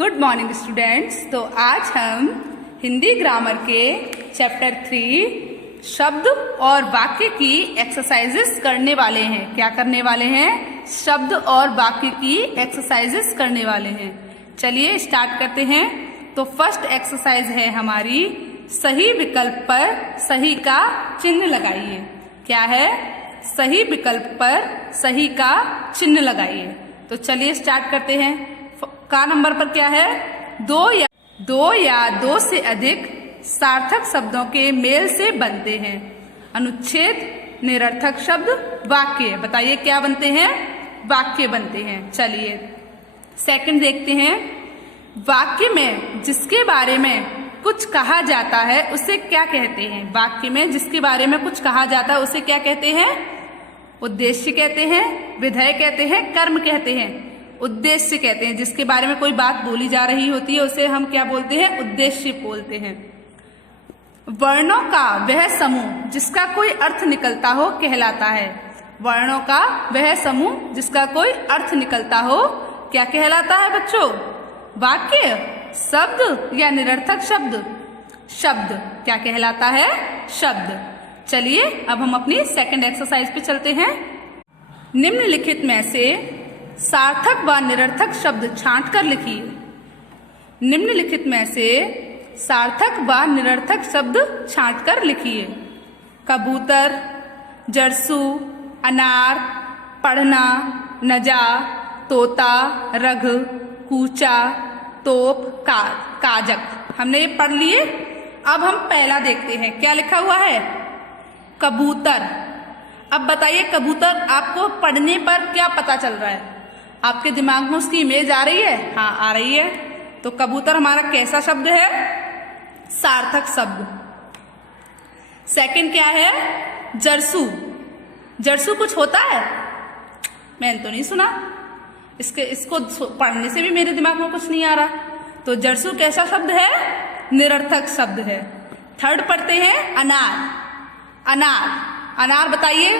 Good morning students. तो आज हम हिंदी ग्रामर के चैप्टर 3 शब्द और वाक्य की एक्सरसाइजेस करने वाले हैं। क्या करने वाले हैं? शब्द और वाक्य की एक्सरसाइजेस करने वाले हैं। चलिए स्टार्ट करते हैं। तो फर्स्ट एक्सरसाइज है हमारी, सही विकल्प पर सही का चिन्ह लगाइए। क्या है? सही विकल्प पर सही का चिन्ह लगाइए। तो चलिए स्टार्ट करते हैं। का नंबर पर क्या है? दो या दो से अधिक सार्थक शब्दों के मेल से बनते हैं। अनुच्छेद, निरर्थक शब्द, वाक्य। बताइए क्या बनते हैं? वाक्य बनते हैं। चलिए सेकंड देखते हैं। वाक्य में जिसके बारे में कुछ कहा जाता है उसे क्या कहते हैं? वाक्य में जिसके बारे में कुछ कहा जाता है उसे क्या कहते हैं? उद्देश्य कहते हैं, विधेय कहते हैं, कर्म कहते हैं। उद्देश्य कहते हैं जिसके बारे में कोई बात बोली जा रही होती है उसे हम क्या बोलते हैं? उद्देश्य बोलते हैं। वर्णों का वह समूह जिसका कोई अर्थ निकलता हो कहलाता है। वर्णों का वह समूह जिसका कोई अर्थ निकलता हो क्या कहलाता है बच्चों? वाक्य, शब्द या निरर्थक शब्द? शब्द। क्या कहलाता है? शब्द। चलिए अब हम अपनी सेकंड एक्सरसाइज पे चलते हैं। निम्नलिखित में से सार्थक व निरर्थक शब्द छांट कर लिखिए। निम्नलिखित में से सार्थक व निरर्थक शब्द छांट कर लिखिए। कबूतर, जरसू, अनार, पढ़ना, नजा, तोता, रघ, कूचा, तोप, काजक। हमने ये पढ़ लिए। अब हम पहला देखते हैं क्या लिखा हुआ है? कबूतर। अब बताइए कबूतर आपको पढ़ने पर क्या पता चल रहा है? आपके दिमाग में उसकी इमेज आ रही है? हाँ आ रही है। तो कबूतर हमारा कैसा शब्द है? सार्थक शब्द। सेकंड क्या है? जरसू। जरसू कुछ होता है? मैंने तो नहीं सुना। इसको पढ़ने से भी मेरे दिमाग में कुछ नहीं आ रहा। तो जरसू कैसा शब्द है? निरर्थक शब्द है। थर्ड पढ़ते हैं अनार। अनार, अनार बताइए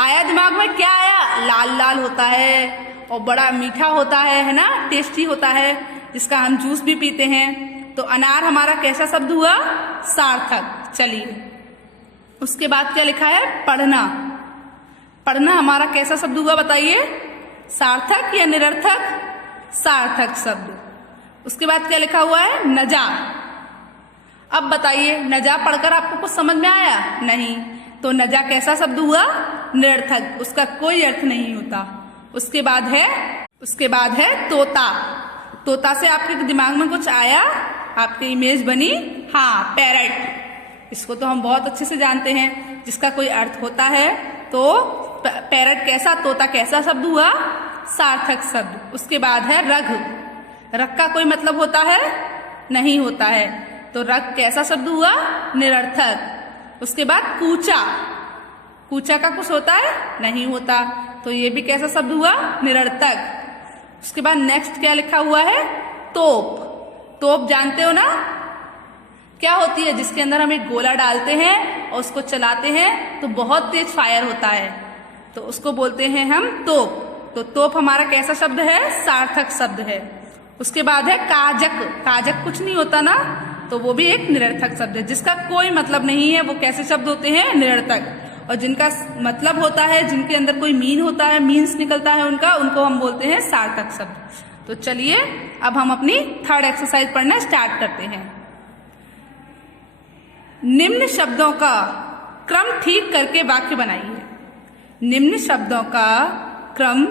आया दिमाग में? क्या आया? लाल लाल होता है और बड़ा मीठा होता है ना, टेस्टी होता है, जिसका हम जूस भी पीते हैं। तो अनार हमारा कैसा शब्द हुआ? सार्थक। चलिए उसके बाद क्या लिखा है? पढ़ना। पढ़ना हमारा कैसा शब्द हुआ बताइए? सार्थक या निरर्थक? सार्थक शब्द। उसके बाद क्या लिखा हुआ है? नजा। अब बताइए नजा पढ़कर आपको कुछ समझ में आया? नहीं। तो नजा कैसा शब्द हुआ? निरर्थक, उसका कोई अर्थ नहीं होता। उसके बाद है तोता। तोता से आपके दिमाग में कुछ आया? आपकी इमेज बनी? हाँ, पैरट। इसको तो हम बहुत अच्छे से जानते हैं, जिसका कोई अर्थ होता है। तो पैरट कैसा, तोता कैसा शब्द हुआ? सार्थक शब्द। उसके बाद है रघ। रघ का कोई मतलब होता है? नहीं होता है। तो रघ कैसा शब्द हुआ? निरर्थक। उसके बाद कूचा। कूचा का कुछ होता है? नहीं होता। तो ये भी कैसा शब्द हुआ? निरर्थक। उसके बाद नेक्स्ट क्या लिखा हुआ है? तोप। तोप जानते हो ना क्या होती है? जिसके अंदर हम एक गोला डालते हैं और उसको चलाते हैं तो बहुत तेज फायर होता है, तो उसको बोलते हैं हम तोप। तो तोप हमारा कैसा शब्द है? सार्थक शब्द है। उसके बाद है काजक। काजक कुछ नहीं होता ना, तो वो भी एक निरर्थक शब्द है। जिसका कोई मतलब नहीं है वो कैसे शब्द होते हैं? निरर्थक। और जिनका मतलब होता है, जिनके अंदर कोई मीन होता है, मीन्स निकलता है उनको हम बोलते हैं सार्थक शब्द। तो चलिए अब हम अपनी थर्ड एक्सरसाइज पढ़ना स्टार्ट करते हैं। निम्न शब्दों का क्रम ठीक करके वाक्य बनाइए। निम्न शब्दों का क्रम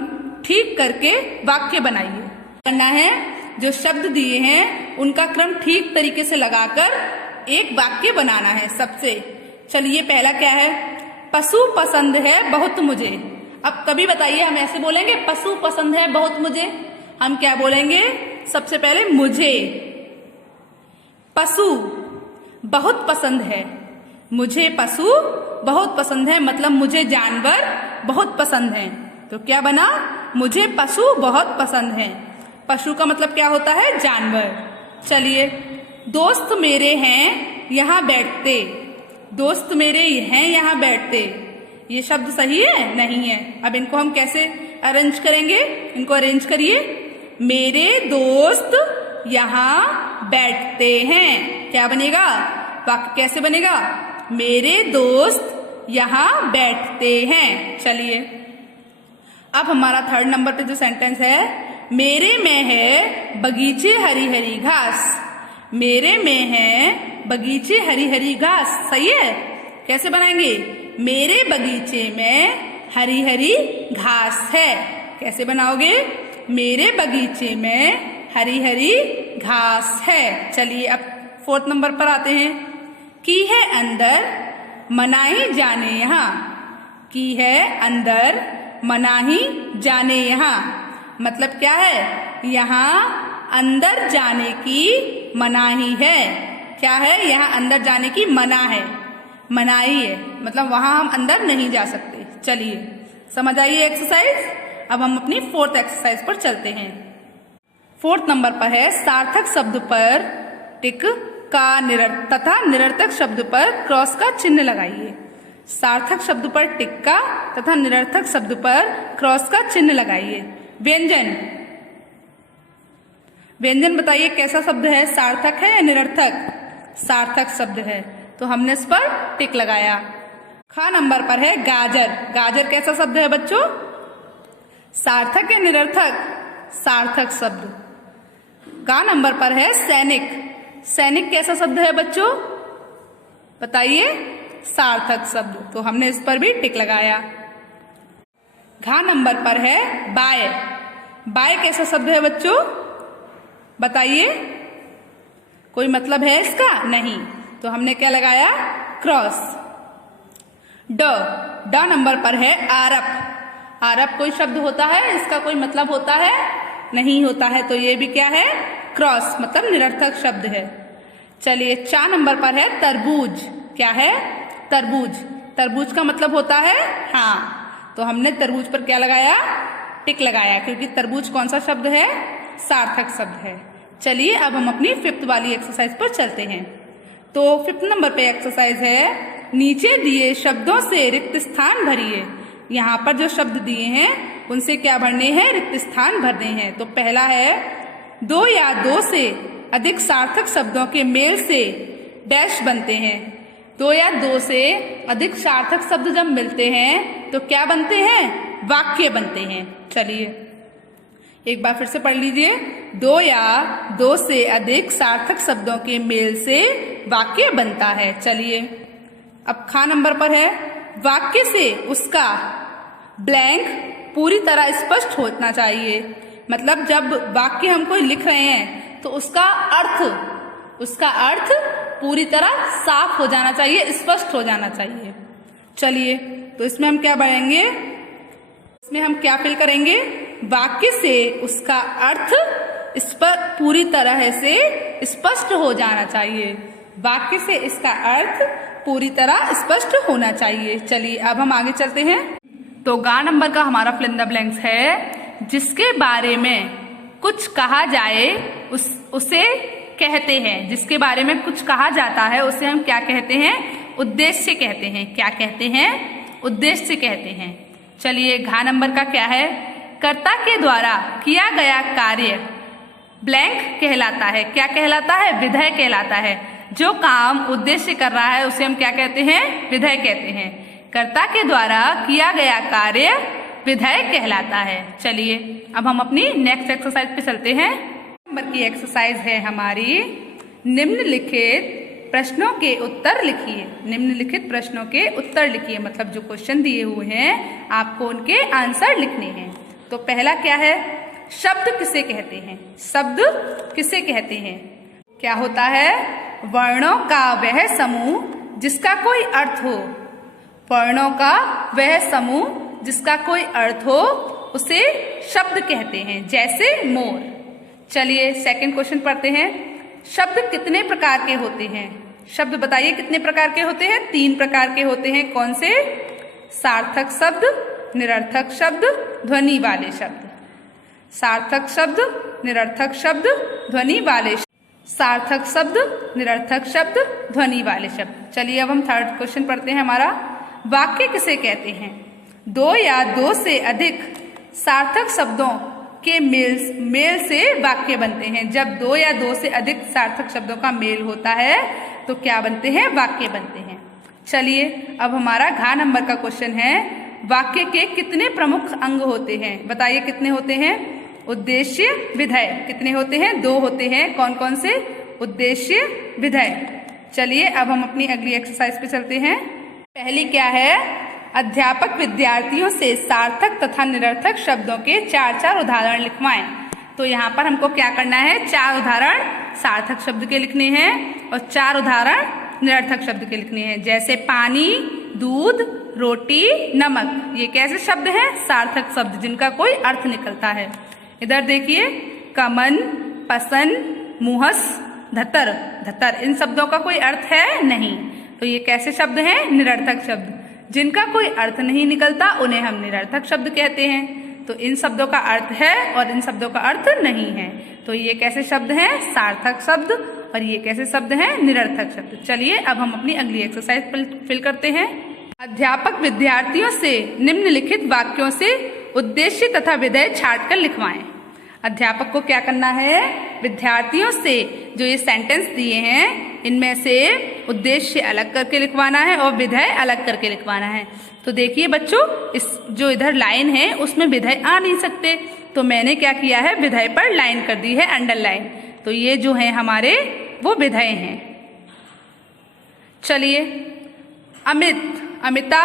ठीक करके वाक्य बनाइए। करना है, जो शब्द दिए हैं उनका क्रम ठीक तरीके से लगाकर एक वाक्य बनाना है सबसे। चलिए पहला क्या है? पशु पसंद है बहुत मुझे। अब कभी बताइए हम ऐसे बोलेंगे पशु पसंद है बहुत मुझे? हम क्या बोलेंगे? सबसे पहले मुझे। पशु बहुत पसंद है। मुझे पशु बहुत पसंद है मतलब मुझे जानवर बहुत पसंद है। तो क्या बना? मुझे पशु बहुत पसंद है। पशु का मतलब क्या होता है? जानवर। चलिए दोस्त मेरे हैं यहाँ बैठते। दोस्त मेरे हैं यहाँ बैठते, ये शब्द सही है? नहीं है। अब इनको हम कैसे अरेंज करेंगे? इनको अरेंज करिए। मेरे दोस्त यहाँ बैठते हैं। क्या बनेगा? वाक्य कैसे बनेगा? मेरे दोस्त यहाँ बैठते हैं। चलिए अब हमारा थर्ड नंबर पे जो सेंटेंस है, मेरे में है बगीचे हरी हरी घास। मेरे में है बगीचे हरी हरी घास। सही है? कैसे बनाएंगे? मेरे बगीचे में हरी हरी घास है। कैसे बनाओगे? मेरे बगीचे में हरी हरी घास है। चलिए अब फोर्थ नंबर पर आते हैं। की है अंदर मनाही जाने यहाँ। की है अंदर मनाही जाने यहाँ। मतलब क्या है? यहाँ अंदर जाने की मनाही है। क्या है? यहाँ अंदर जाने की मना है, मनाही है, मतलब वहां हम अंदर नहीं जा सकते। चलिए समझ आइए एक्सरसाइज। अब हम अपनी फोर्थ एक्सरसाइज पर चलते हैं। फोर्थ नंबर पर है सार्थक शब्द पर टिक का तथा निरर्थक शब्द पर क्रॉस का चिन्ह लगाइए। सार्थक शब्द पर टिक का तथा निरर्थक शब्द पर क्रॉस का चिन्ह लगाइए। व्यंजन, व्यंजन बताइए कैसा शब्द है? सार्थक है या निरर्थक? सार्थक शब्द है, तो हमने इस पर टिक लगाया। खा नंबर पर है गाजर। गाजर कैसा शब्द है बच्चों? सार्थक या निरर्थक? सार्थक शब्द। गा नंबर पर है सैनिक। सैनिक कैसा शब्द है बच्चों? बताइए। सार्थक शब्द, तो हमने इस पर भी टिक लगाया। घा नंबर पर है बाय। बाय कैसा शब्द है बच्चों? बताइए। कोई मतलब है इसका? नहीं, तो हमने क्या लगाया? क्रॉस। ड नंबर पर है आरप। आरप कोई शब्द होता है? इसका कोई मतलब होता है? नहीं होता है, तो ये भी क्या है? क्रॉस, मतलब निरर्थक शब्द है। चलिए चा नंबर पर है तरबूज। क्या है? तरबूज। तरबूज का मतलब होता है हाँ, तो हमने तरबूज पर क्या लगाया? टिक लगाया, क्योंकि तरबूज कौन सा शब्द है? सार्थक शब्द है। चलिए अब हम अपनी फिफ्थ वाली एक्सरसाइज पर चलते हैं। तो फिफ्थ नंबर पे एक्सरसाइज है नीचे दिए शब्दों से रिक्त स्थान भरिए। यहाँ पर जो शब्द दिए हैं उनसे क्या भरने हैं? रिक्त स्थान भरने हैं। तो पहला है दो या दो से अधिक सार्थक शब्दों के मेल से डैश बनते हैं। दो या दो से अधिक सार्थक शब्द जब मिलते हैं तो क्या बनते हैं? वाक्य बनते हैं। चलिए एक बार फिर से पढ़ लीजिए। दो या दो से अधिक सार्थक शब्दों के मेल से वाक्य बनता है। चलिए अब खा नंबर पर है वाक्य से उसका ब्लैंक पूरी तरह स्पष्ट होना चाहिए। मतलब जब वाक्य हम कोई लिख रहे हैं तो उसका अर्थ पूरी तरह साफ हो जाना चाहिए, स्पष्ट हो जाना चाहिए। चलिए तो इसमें हम क्या बढ़ेंगे? इसमें हम क्या फिल करेंगे? वाक्य से उसका अर्थ पूरी तरह से स्पष्ट हो जाना चाहिए। वाक्य से इसका अर्थ पूरी तरह स्पष्ट होना चाहिए। चलिए अब हम आगे चलते हैं। तो गा नंबर का हमारा फिल इन द ब्लैंक्स है जिसके बारे में कुछ कहा जाए उसे कहते हैं। जिसके बारे में कुछ कहा जाता है उसे हम क्या कहते हैं? उद्देश्य कहते हैं। क्या कहते हैं? उद्देश्य कहते हैं। चलिए घा नंबर का क्या है? कर्ता के द्वारा किया गया कार्य ब्लैंक कहलाता है। क्या कहलाता है? विधेय कहलाता है। जो काम उद्देश्य कर रहा है उसे हम क्या कहते हैं? विधेय कहते हैं। कर्ता के द्वारा किया गया कार्य विधेय कहलाता है। चलिए अब हम अपनी नेक्स्ट एक्सरसाइज पे चलते हैं। नंबर की एक्सरसाइज है हमारी निम्नलिखित प्रश्नों के उत्तर लिखिए। निम्नलिखित प्रश्नों के उत्तर लिखिए, मतलब जो क्वेश्चन दिए हुए हैं आपको उनके आंसर लिखने हैं। तो पहला क्या है? शब्द किसे कहते हैं? शब्द किसे कहते हैं? क्या होता है? वर्णों का वह समूह जिसका कोई अर्थ हो। वर्णों का वह समूह जिसका कोई अर्थ हो उसे शब्द कहते हैं, जैसे मोर। चलिए सेकंड क्वेश्चन पढ़ते हैं। शब्द कितने प्रकार के होते हैं? शब्द बताइए कितने प्रकार के होते हैं? 3 प्रकार के होते हैं। कौन से? सार्थक शब्द, निरर्थक शब्द, ध्वनि वाले शब्द। सार्थक शब्द, निरर्थक शब्द, ध्वनि वाले शब्द। सार्थक शब्द, निरर्थक शब्द, ध्वनि वाले शब्द। चलिए अब हम थर्ड क्वेश्चन पढ़ते हैं हमारा। वाक्य किसे कहते हैं? 2 या 2 से अधिक सार्थक शब्दों के मेल से वाक्य बनते हैं। जब दो या दो से अधिक सार्थक शब्दों का मेल होता है तो क्या बनते हैं? वाक्य बनते हैं। चलिए अब हमारा घ नंबर का क्वेश्चन है, वाक्य के कितने प्रमुख अंग होते हैं? बताइए कितने होते हैं? उद्देश्य, विधेय। कितने होते हैं? 2 होते हैं। कौन कौन से? उद्देश्य, विधेय। चलिए अब हम अपनी अगली एक्सरसाइज पे चलते हैं। पहली क्या है? अध्यापक विद्यार्थियों से सार्थक तथा निरर्थक शब्दों के 4 उदाहरण लिखवाएं। तो यहाँ पर हमको क्या करना है? 4 उदाहरण सार्थक शब्द के लिखने हैं और 4 उदाहरण निरर्थक शब्द के लिखने हैं। जैसे पानी, दूध, रोटी, नमक। ये कैसे शब्द हैं? सार्थक शब्द जिनका कोई अर्थ निकलता है। इधर देखिए, कमन, पसन, मुहस, धतर। धतर इन शब्दों का कोई अर्थ है नहीं, तो ये कैसे शब्द हैं? निरर्थक शब्द। जिनका कोई अर्थ नहीं निकलता उन्हें हम निरर्थक शब्द कहते हैं। तो इन शब्दों का अर्थ है और इन शब्दों का अर्थ नहीं है, तो ये कैसे शब्द हैं? सार्थक शब्द। और ये कैसे शब्द हैं? निरर्थक शब्द। चलिए अब हम अपनी अगली एक्सरसाइज फिल करते हैं। अध्यापक विद्यार्थियों से निम्नलिखित वाक्यों से उद्देश्य तथा विधेय छांटकर लिखवाएं। अध्यापक को क्या करना है? विद्यार्थियों से जो ये सेंटेंस दिए हैं इनमें से उद्देश्य अलग करके लिखवाना है और विधेय अलग करके लिखवाना है। तो देखिए बच्चों, इस जो इधर लाइन है उसमें विधेय आ नहीं सकते, तो मैंने क्या किया है? विधेय पर लाइन कर दी है, अंडरलाइन। तो ये जो है हमारे वो विधेय हैं। चलिए, अमिता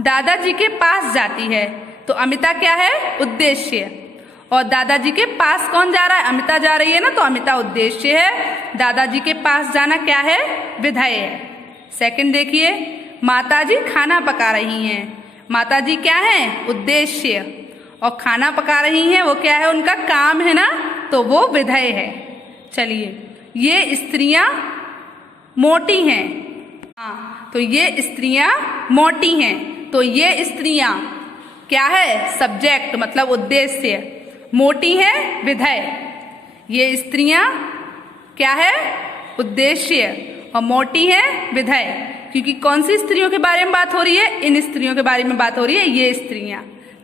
दादाजी के पास जाती है, तो अमिता क्या है? उद्देश्य। और दादाजी के पास कौन जा रहा है? अमिता जा रही है ना, तो अमिता उद्देश्य है। दादाजी के पास जाना क्या है? विधेय है। सेकंड देखिए, माताजी खाना पका रही हैं। माताजी क्या है? उद्देश्य। और खाना पका रही हैं वो क्या है? उनका काम है ना, तो वो विधेय है। चलिए, ये स्त्रियां मोटी हैं। हाँ, तो ये स्त्रियां मोटी हैं, तो ये स्त्रियां क्या है? सब्जेक्ट, मतलब उद्देश्य। मोटी है, विधेय। ये स्त्रियां क्या है? उद्देश्य। और मोटी है, विधेय। क्योंकि कौन सी स्त्रियों के बारे में बात हो रही है? इन स्त्रियों के बारे में बात हो रही है, ये स्त्रियां।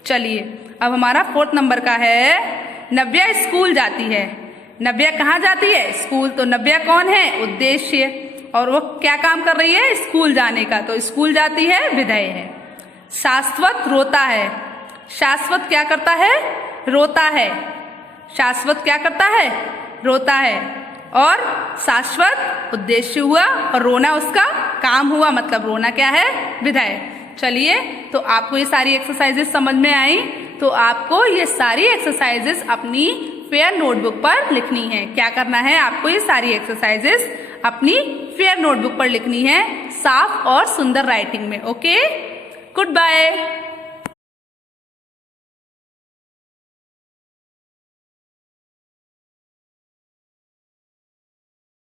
चलिए अब हमारा 4th नंबर का है, नव्या स्कूल जाती है। नव्या कहाँ जाती है? स्कूल। तो नव्या कौन है? उद्देश्य। और वो क्या काम कर रही है? स्कूल जाने का, तो स्कूल जाती है, विधेय है। शाश्वत रोता है। शाश्वत क्या करता है? रोता है। शाश्वत क्या करता है? रोता है। और शाश्वत उद्देश्य हुआ और रोना उसका काम हुआ, मतलब रोना क्या है? विधेय। चलिए, तो आपको ये सारी एक्सरसाइजेस समझ में आई, तो आपको ये सारी एक्सरसाइजेस अपनी फेयर नोटबुक पर लिखनी है। क्या करना है? आपको ये सारी एक्सरसाइजेस अपनी फेयर नोटबुक पर लिखनी है, साफ और सुंदर राइटिंग में। Okay, good bye.